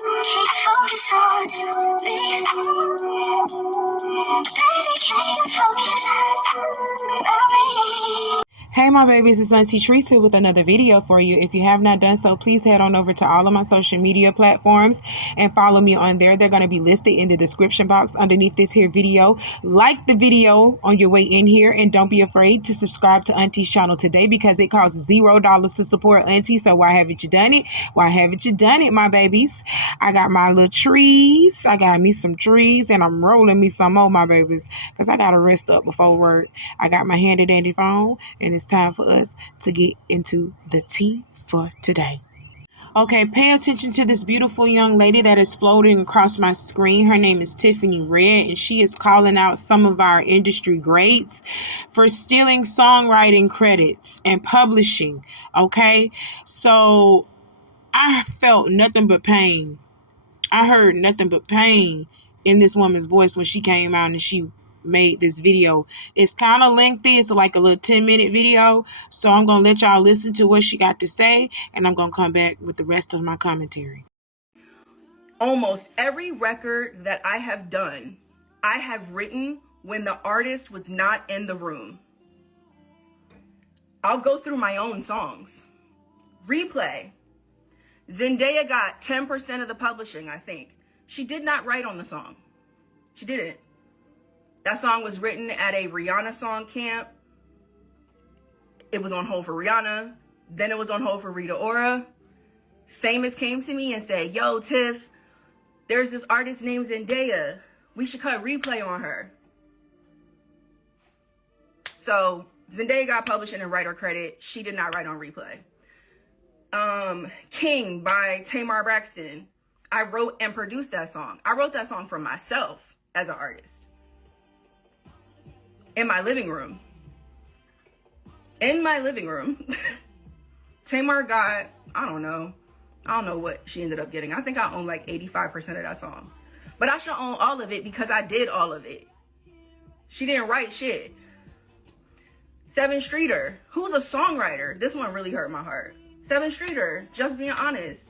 Can't focus on me. Baby, can't focus on me. Hey my babies, it's Auntie Trice here with another video for you. If you have not done so, please head on over to all of my social media platforms and follow me on there. They're going to be listed in the description box underneath this here video. Like the video on your way in here, and don't be afraid to subscribe to Auntie's channel today because it costs $0 to support Auntie. So why haven't you done it? Why haven't you done it, my babies? I got my little trees. I got me some trees, and I'm rolling me some more, my babies, because I got to rest up before work. I got my handy dandy phone, and it's time for us to get into the tea for today. Okay, pay attention to this beautiful young lady that is floating across my screen. Her name is Tiffany, and she is calling out some of our industry greats for stealing songwriting credits and publishing. Okay, so I felt nothing but pain. I heard nothing but pain in this woman's voice when she came out and she made this video. It's kind of lengthy. It's like a little 10-minute video. So I'm going to let y'all listen to what she got to say, and I'm going to come back with the rest of my commentary. Almost every record that I have done, I have written when the artist was not in the room. I'll go through my own songs. Replay. Zendaya got 10% of the publishing, I think. She did not write on the song. She didn't. That song was written at a Rihanna song camp. It was on hold for Rihanna. Then it was on hold for Rita Ora. Famous came to me and said, yo, Tiff, there's this artist named Zendaya. We should cut Replay on her. So Zendaya got publishing and writer credit. She did not write on Replay. King by Tamar Braxton. I wrote and produced that song. I wrote that song for myself as an artist. In my living room. Tamar got, I don't know what she ended up getting. I think I own like 85% of that song. But I should own all of it because I did all of it. She didn't write shit. Seven Streeter, who's a songwriter. This one really hurt my heart. Seven Streeter, just being honest.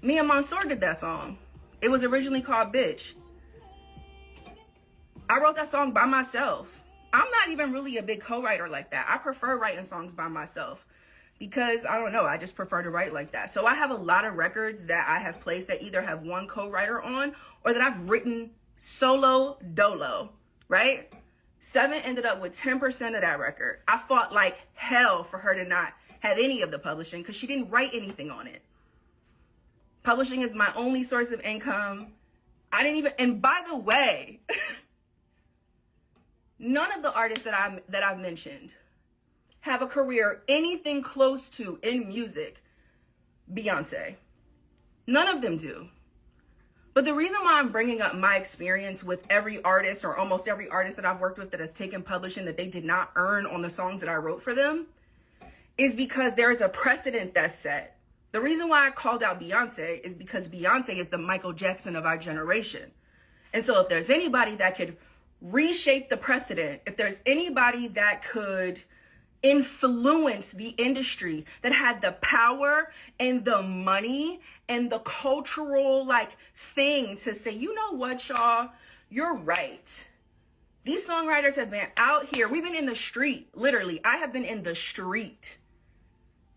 Me and Mansour did that song. It was originally called Bitch. I wrote that song by myself. I'm not even really a big co-writer like that. I prefer writing songs by myself because, I don't know, I just prefer to write like that. So I have a lot of records that I have placed that either have one co-writer on or that I've written solo dolo, right? Seven ended up with 10% of that record. I fought like hell for her to not have any of the publishing because she didn't write anything on it. Publishing is my only source of income. And by the way, none of the artists that I've mentioned have a career anything close to in music Beyonce. None of them do. But the reason why I'm bringing up my experience with every artist or almost every artist that I've worked with that has taken publishing that they did not earn on the songs that I wrote for them is because there is a precedent that's set. The reason why I called out Beyonce is because Beyonce is the Michael Jackson of our generation. And so if there's anybody that could reshape the precedent, if there's anybody that could influence the industry, that had the power and the money and the cultural thing to say, you know what, y'all, you're right. These songwriters have been out here. We've been in the street, literally. I have been in the street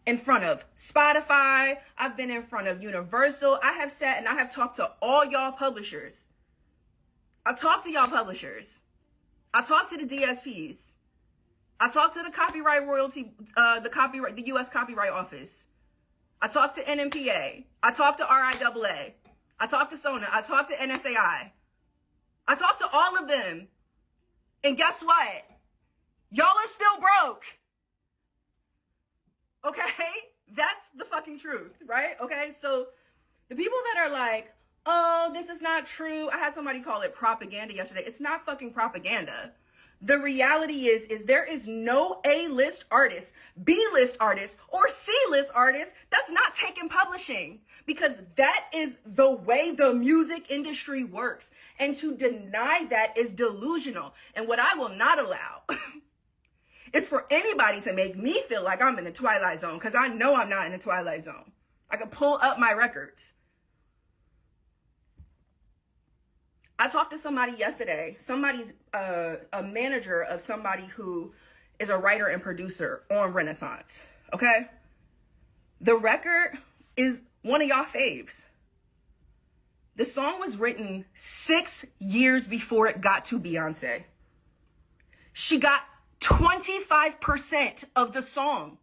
in front of Spotify. I've been in front of Universal. I have sat and I have talked to all y'all publishers. I talked to y'all publishers. I talked to the DSPs. I talked to the copyright royalty, the U.S. Copyright Office. I talked to NMPA. I talked to RIAA. I talked to SONA. I talked to NSAI. I talked to all of them. And guess what? Y'all are still broke. Okay? That's the fucking truth, right? Okay? So the people that are like, oh, this is not true. I had somebody call it propaganda yesterday. It's not fucking propaganda. The reality is there is no A-list artist, B-list artist, or C-list artist that's not taking publishing, because that is the way the music industry works. And to deny that is delusional. And what I will not allow is for anybody to make me feel like I'm in the Twilight Zone, because I know I'm not in the Twilight Zone. I can pull up my records. I talked to somebody yesterday, a manager of somebody who is a writer and producer on Renaissance, okay? The record is one of y'all faves. The song was written 6 years before it got to Beyonce. She got 25% of the song.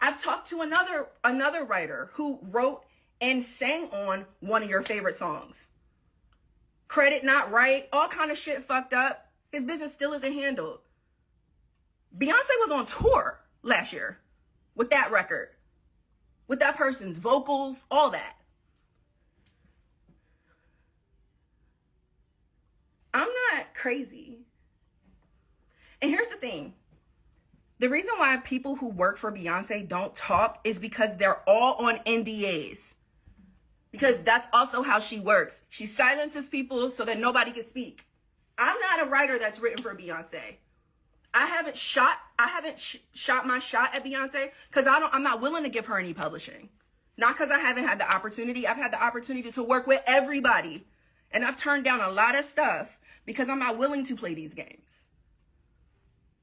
I've talked to another writer who wrote and sang on one of your favorite songs. Credit not right, all kind of shit fucked up. His business still isn't handled. Beyonce was on tour last year with that record, with that person's vocals, all that. I'm not crazy. And here's the thing. The reason why people who work for Beyonce don't talk is because they're all on NDAs. Because that's also how she works. She silences people so that nobody can speak. I'm not a writer that's written for Beyonce. I haven't shot my shot at Beyonce because I'm not willing to give her any publishing. Not because I haven't had the opportunity. I've had the opportunity to work with everybody. And I've turned down a lot of stuff because I'm not willing to play these games.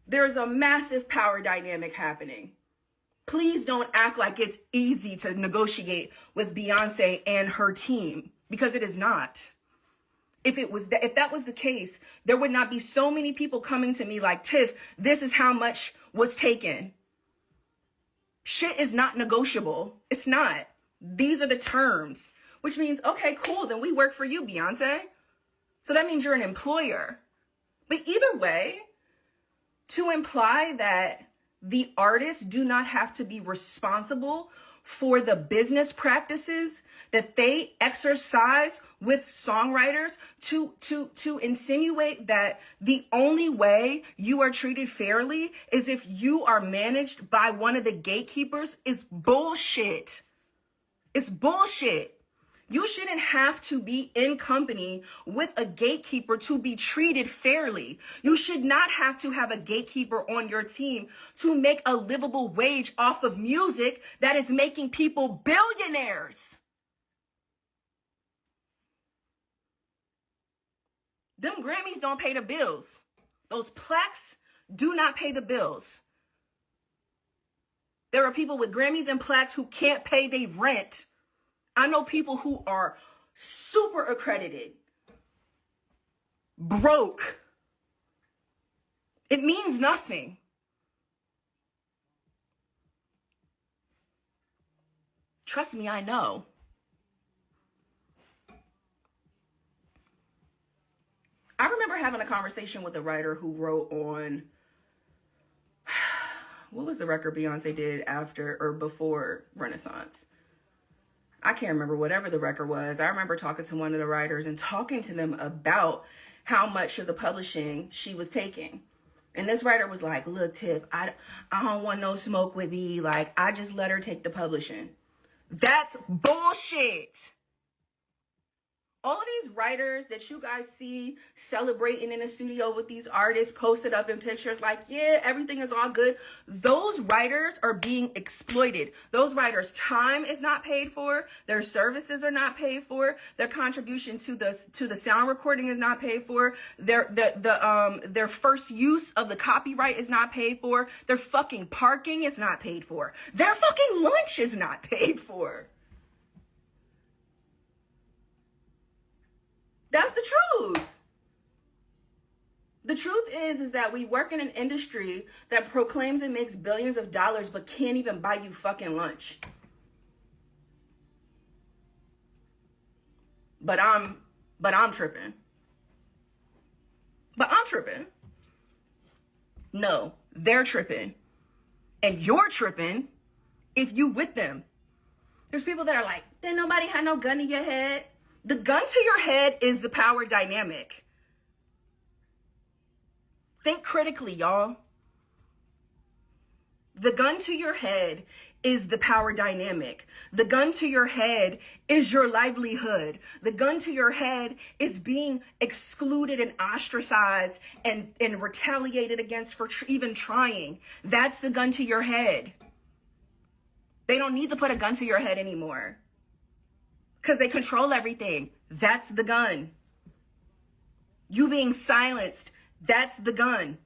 There's a massive power dynamic happening. Please don't act like it's easy to negotiate with Beyonce and her team, because it is not. If that was the case, there would not be so many people coming to me like, Tiff, this is how much was taken. Shit is not negotiable. It's not. These are the terms, which means, okay, cool. Then we work for you, Beyonce. So that means you're an employer. But either way, to imply that the artists do not have to be responsible for the business practices that they exercise with songwriters, to insinuate that the only way you are treated fairly is if you are managed by one of the gatekeepers is bullshit. It's bullshit. You shouldn't have to be in company with a gatekeeper to be treated fairly. You should not have to have a gatekeeper on your team to make a livable wage off of music that is making people billionaires. Them Grammys don't pay the bills. Those plaques do not pay the bills. There are people with Grammys and plaques who can't pay their rent. I know people who are super accredited, broke. It means nothing. Trust me, I know. I remember having a conversation with a writer who wrote on, what was the record Beyonce did after or before Renaissance? I can't remember, whatever the record was. I remember talking to one of the writers and talking to them about how much of the publishing she was taking. And this writer was like, look, Tiff, I don't want no smoke with me. Like, I just let her take the publishing. That's bullshit. All of these writers that you guys see celebrating in the studio with these artists posted up in pictures like, yeah, everything is all good. Those writers are being exploited. Those writers' time is not paid for. Their services are not paid for. Their contribution to the sound recording is not paid for. Their first use of the copyright is not paid for. Their fucking parking is not paid for. Their fucking lunch is not paid for. That's the truth. The truth is that we work in an industry that proclaims it makes billions of dollars but can't even buy you fucking lunch. But I'm tripping. But I'm tripping. No, they're tripping. And you're tripping if you with them. There's people that are like, didn't nobody have no gun to your head? The gun to your head is the power dynamic. Think critically, y'all. The gun to your head is the power dynamic. The gun to your head is your livelihood. The gun to your head is being excluded and ostracized and retaliated against for even trying. That's the gun to your head. They don't need to put a gun to your head anymore. because they control everything. That's the gun. You being silenced, that's the gun.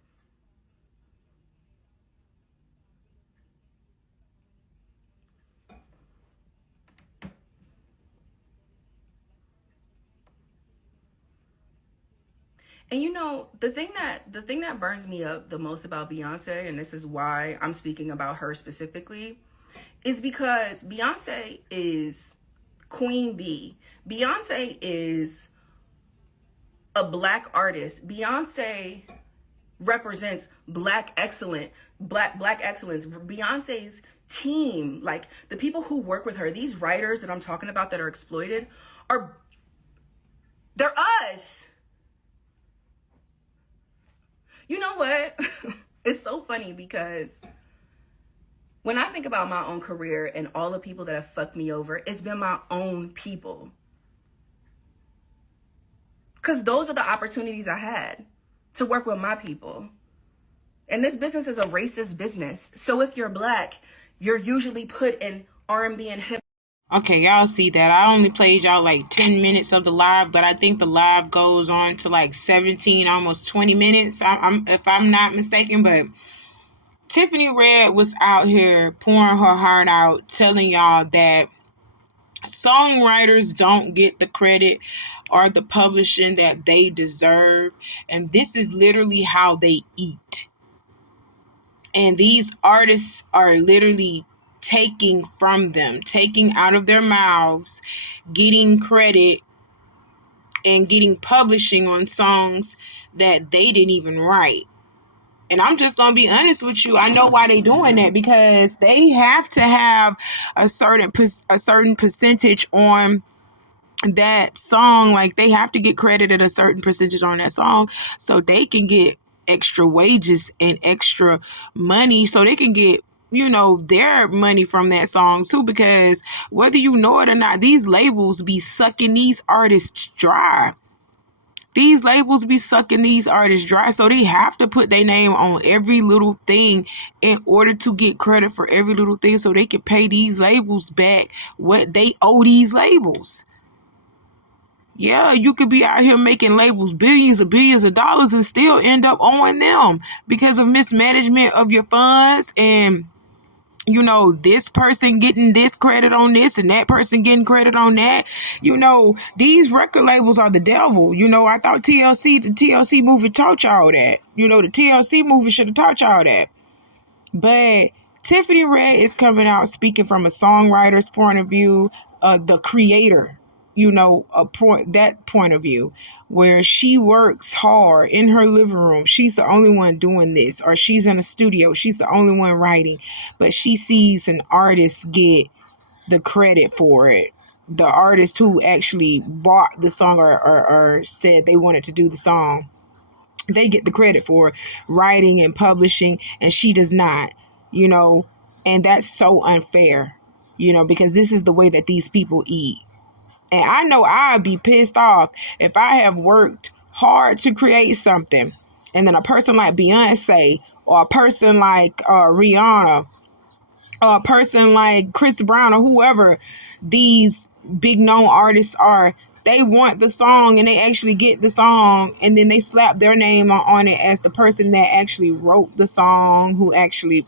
And you know, the thing that burns me up the most about Beyonce, and this is why I'm speaking about her specifically, is because Beyonce is Queen Bee. Beyonce is a black artist. Beyonce represents black excellence. Beyonce's team, like the people who work with her, these writers that I'm talking about that are exploited, they're us. You know what? It's so funny because when I think about my own career and all the people that have fucked me over, it's been my own people. Because those are the opportunities I had to work with my people. And this business is a racist business. So if you're black, you're usually put in R&B and hip. Okay, y'all see that. I only played y'all like 10 minutes of the live, but I think the live goes on to like 17, almost 20 minutes, if I'm not mistaken. But Tiffany Red was out here pouring her heart out, telling y'all that songwriters don't get the credit or the publishing that they deserve. And this is literally how they eat. And these artists are literally taking from them, taking out of their mouths, getting credit and getting publishing on songs that they didn't even write. And I'm just going to be honest with you. I know why they're doing that, because they have to have a certain percentage on that song. Like, they have to get credited a certain percentage on that song so they can get extra wages and extra money, so they can get, you know, their money from that song too. Because whether you know it or not, these labels be sucking these artists dry. These labels be sucking these artists dry, so they have to put their name on every little thing in order to get credit for every little thing, so they can pay these labels back what they owe these labels. Yeah, you could be out here making labels billions of dollars and still end up owing them because of mismanagement of your funds, and, you know, this person getting this credit on this and that person getting credit on that. You know, these record labels are the devil. You know, I thought the TLC movie taught y'all that. You know, the TLC movie should have taught y'all that. But Tiffany Red is coming out speaking from a songwriter's point of view, the creator, you know, that point of view, where she works hard in her living room. She's the only one doing this, or she's in a studio. She's the only one writing, but she sees an artist get the credit for it. The artist who actually bought the song or said they wanted to do the song, they get the credit for writing and publishing, and she does not, you know, and that's so unfair, you know, because this is the way that these people eat. And I know I'd be pissed off if I have worked hard to create something, and then a person like Beyonce, or a person like Rihanna, or a person like Chris Brown, or whoever these big known artists are, they want the song and they actually get the song, and then they slap their name on it as the person that actually wrote the song, who actually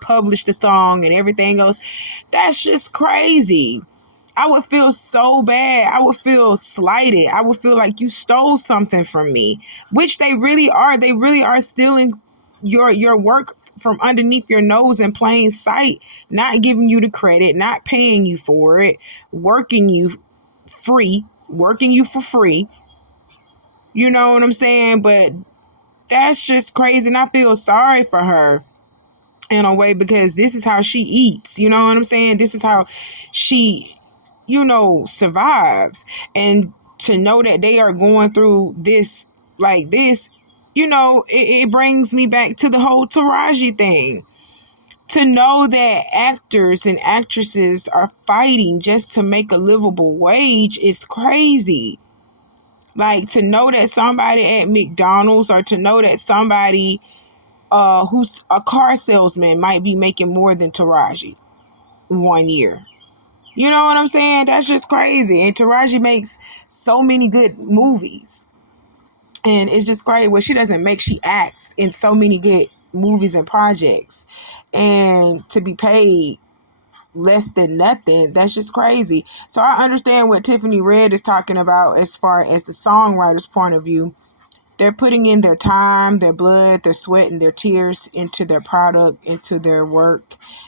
published the song and everything else. That's just crazy. I would feel so bad. I would feel slighted. I would feel like you stole something from me, which they really are. They really are stealing your work from underneath your nose in plain sight, not giving you the credit, not paying you for it, working you for free. You know what I'm saying? But that's just crazy, and I feel sorry for her in a way, because this is how she eats. You know what I'm saying? This is how she, you know, survives. And to know that they are going through this like this, you know, it brings me back to the whole Taraji thing. To know that actors and actresses are fighting just to make a livable wage is crazy. Like, to know that somebody at McDonald's, or to know that somebody who's a car salesman might be making more than Taraji 1 year. You know what I'm saying? That's just crazy. And Taraji makes so many good movies. And it's just great. What she doesn't make, she acts in so many good movies and projects. And to be paid less than nothing, that's just crazy. So I understand what Tiffany Red is talking about as far as the songwriter's point of view. They're putting in their time, their blood, their sweat, and their tears into their product, into their work,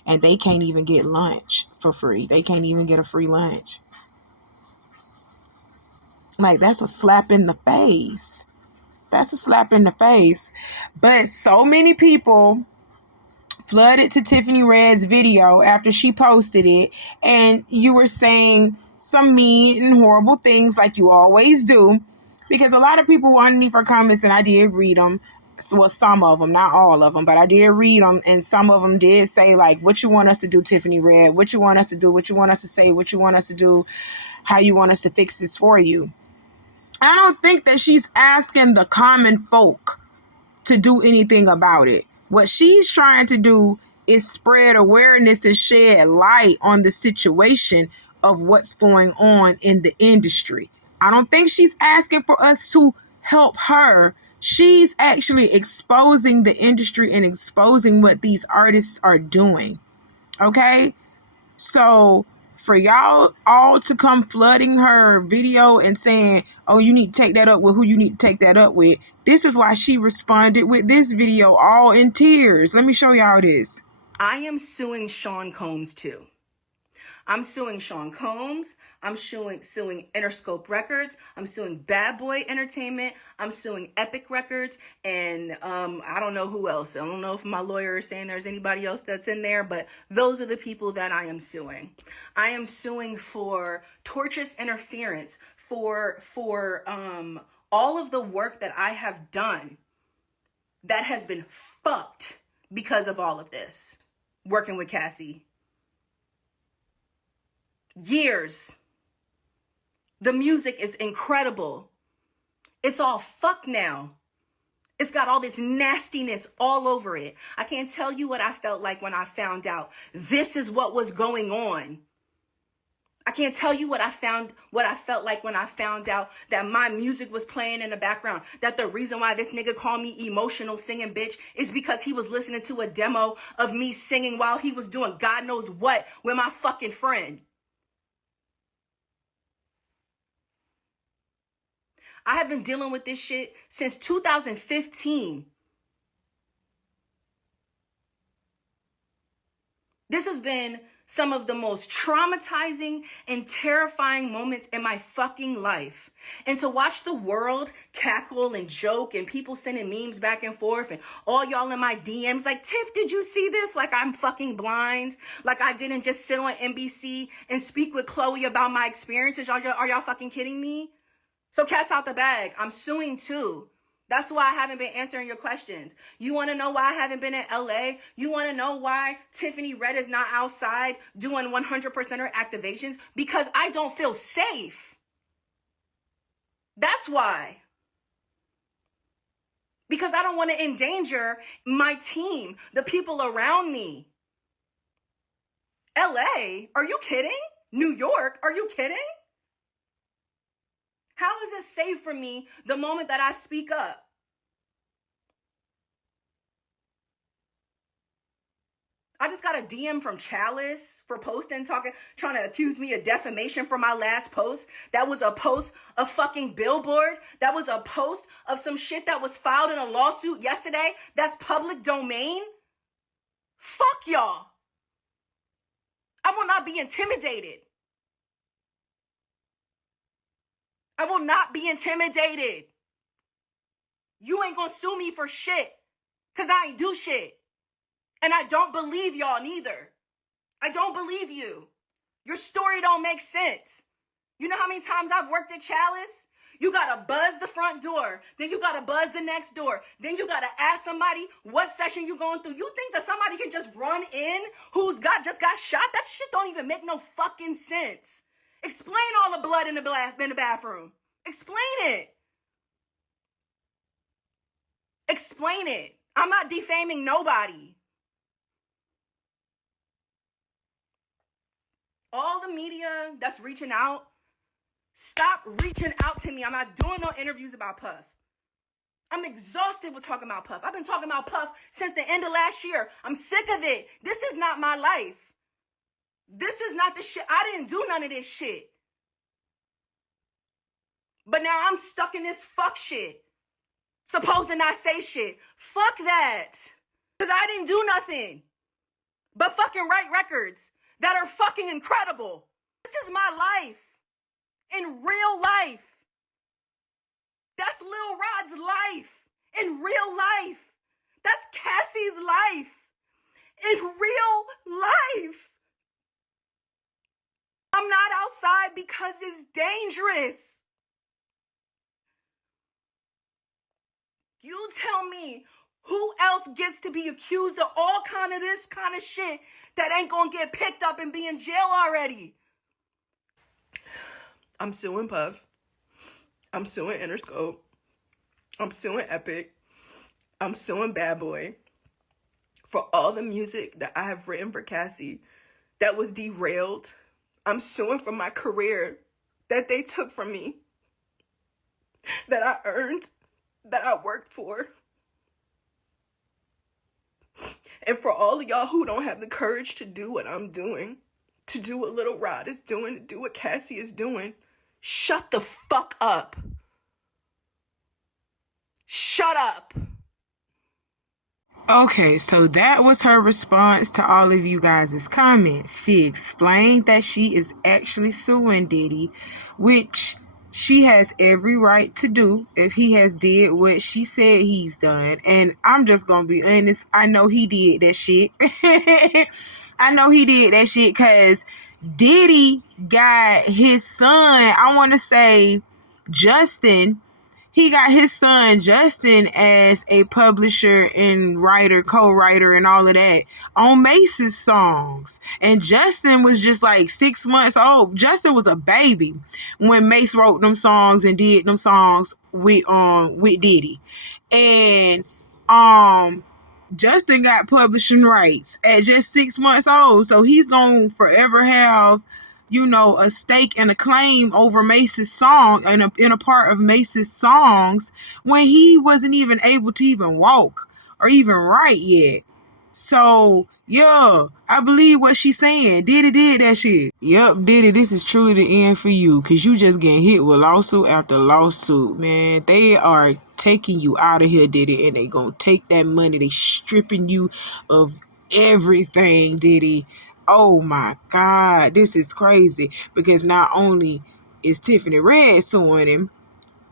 and they can't even get lunch for free. They can't even get a free lunch. Like, that's a slap in the face. That's a slap in the face. But so many people flooded to Tiffany Red's video after she posted it, and you were saying some mean and horrible things like you always do, because a lot of people were underneath her comments, and I did read them. Well, some of them, not all of them, but I did read them, and some of them did say, like, what you want us to do, Tiffany Red, what you want us to do, what you want us to say, what you want us to do, how you want us to fix this for you. I don't think that she's asking the common folk to do anything about it. What she's trying to do is spread awareness and shed light on the situation of what's going on in the industry. I don't think she's asking for us to help her. She's actually exposing the industry and exposing what these artists are doing. Okay? So for y'all all to come flooding her video and saying, oh, you need to take that up with who you need to take that up with, this is why she responded with this video all in tears. Let me show y'all this. I am suing Sean Combs too. I'm suing Sean Combs. I'm suing Interscope Records. I'm suing Bad Boy Entertainment. I'm suing Epic Records. And I don't know who else. I don't know if my lawyer is saying there's anybody else that's in there, but those are the people that I am suing. I am suing for tortious interference, for all of the work that I have done that has been fucked because of all of this. Working with Cassie. Years. The music is incredible. It's all fucked now. It's got all this nastiness all over it. I can't tell you what I felt like when I found out this is what was going on. I can't tell you what I felt like when I found out that my music was playing in the background. That the reason why this nigga called me emotional singing bitch is because he was listening to a demo of me singing while he was doing God knows what with my fucking friend. I have been dealing with this shit since 2015. This has been some of the most traumatizing and terrifying moments in my fucking life. And to watch the world cackle and joke and people sending memes back and forth and all y'all in my DMs like, Tiff, did you see this? Like I'm fucking blind. Like I didn't just sit on NBC and speak with Chloe about my experiences. Are y'all fucking kidding me? So cat's out the bag. I'm suing too. That's why I haven't been answering your questions. You want to know why I haven't been in LA? You want to know why Tiffany Red is not outside doing 100%er activations? Because I don't feel safe. That's why. Because I don't want to endanger my team, the people around me. LA? Are you kidding? New York? Are you kidding? How is it safe for me the moment that I speak up? I just got a DM from Chalice for posting, trying to accuse me of defamation for my last post. That was a post of fucking Billboard. That was a post of some shit that was filed in a lawsuit yesterday. That's public domain. Fuck y'all. I will not be intimidated. I will not be intimidated. You ain't gonna sue me for shit, because I ain't do shit. And I don't believe y'all neither. I don't believe you. Your story don't make sense. You know how many times I've worked at Chalice? You gotta buzz the front door. Then you gotta buzz the next door. Then you gotta ask somebody what session you going through. You think that somebody can just run in who's just got shot? That shit don't even make no fucking sense. Explain all the blood in the bathroom. Explain it. Explain it. I'm not defaming nobody. All the media that's reaching out, stop reaching out to me. I'm not doing no interviews about Puff. I'm exhausted with talking about Puff. I've been talking about Puff since the end of last year. I'm sick of it. This is not my life. This is not the shit. I didn't do none of this shit. But now I'm stuck in this fuck shit. Supposing I say shit. Fuck that. Because I didn't do nothing but fucking write records that are fucking incredible. This is my life. In real life. That's Lil Rod's life. In real life. That's Cassie's life. In real life. I'm not outside because it's dangerous. You tell me who else gets to be accused of all kind of this kind of shit that ain't gonna get picked up and be in jail already. I'm suing Puff. I'm suing Interscope. I'm suing Epic. I'm suing Bad Boy for all the music that I have written for Cassie that was derailed. I'm suing for my career that they took from me, that I earned, that I worked for. And for all of y'all who don't have the courage to do what I'm doing, to do what Lil Rod is doing, to do what Cassie is doing, shut the fuck up. Shut up. Okay, so that was her response to all of you guys' comments. She explained that she is actually suing Diddy, which she has every right to do if he has did what she said he's done. And I'm just gonna be honest, I know he did that shit. I know he did that shit because Diddy got his son, I want to say Justin. He got his son Justin as a publisher and writer, co-writer, and all of that on Mace's songs. And Justin was just like 6 months old. Justin was a baby when Mace wrote them songs and did them songs with Diddy. And Justin got publishing rights at just 6 months old. So he's gonna forever have, you know, a stake and a claim over Mace's song and in a part of Mace's songs when he wasn't even able to even walk or even write yet. So, yeah, I believe what she's saying. Diddy did that shit. Yep, Diddy, this is truly the end for you because you just getting hit with lawsuit after lawsuit, man. They are taking you out of here, Diddy, and they gonna take that money. They stripping you of everything, Diddy. Oh my God, this is crazy because not only is Tiffany Red suing him,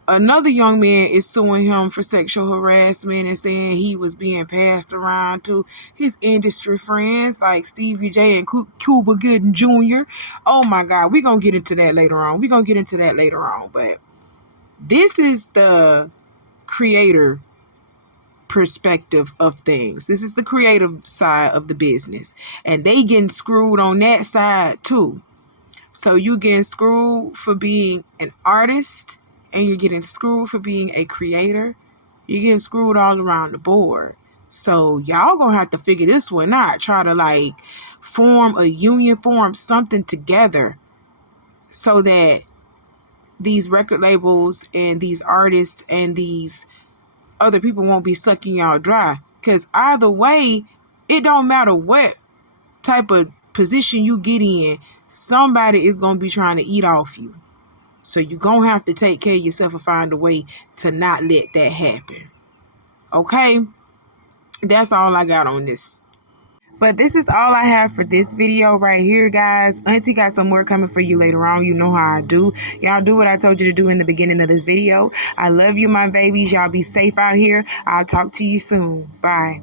another young man is suing him for sexual harassment and saying he was being passed around to his industry friends like Stevie J and Cuba Gooding Jr. Oh my God, we're going to get into that later on. But this is the creator perspective of things. This is the creative side of the business. And they getting screwed on that side too. So you getting screwed for being an artist and you're getting screwed for being a creator. You're getting screwed all around the board. So y'all gonna have to figure this one out. Try to like form a union, form something together so that these record labels and these artists and these other people won't be sucking y'all dry. Because either way, it don't matter what type of position you get in, somebody is going to be trying to eat off you. So you're going to have to take care of yourself and find a way to not let that happen. Okay? That's all I got on this. But this is all I have for this video right here, guys. Auntie got some more coming for you later on. You know how I do. Y'all do what I told you to do in the beginning of this video. I love you, my babies. Y'all be safe out here. I'll talk to you soon. Bye.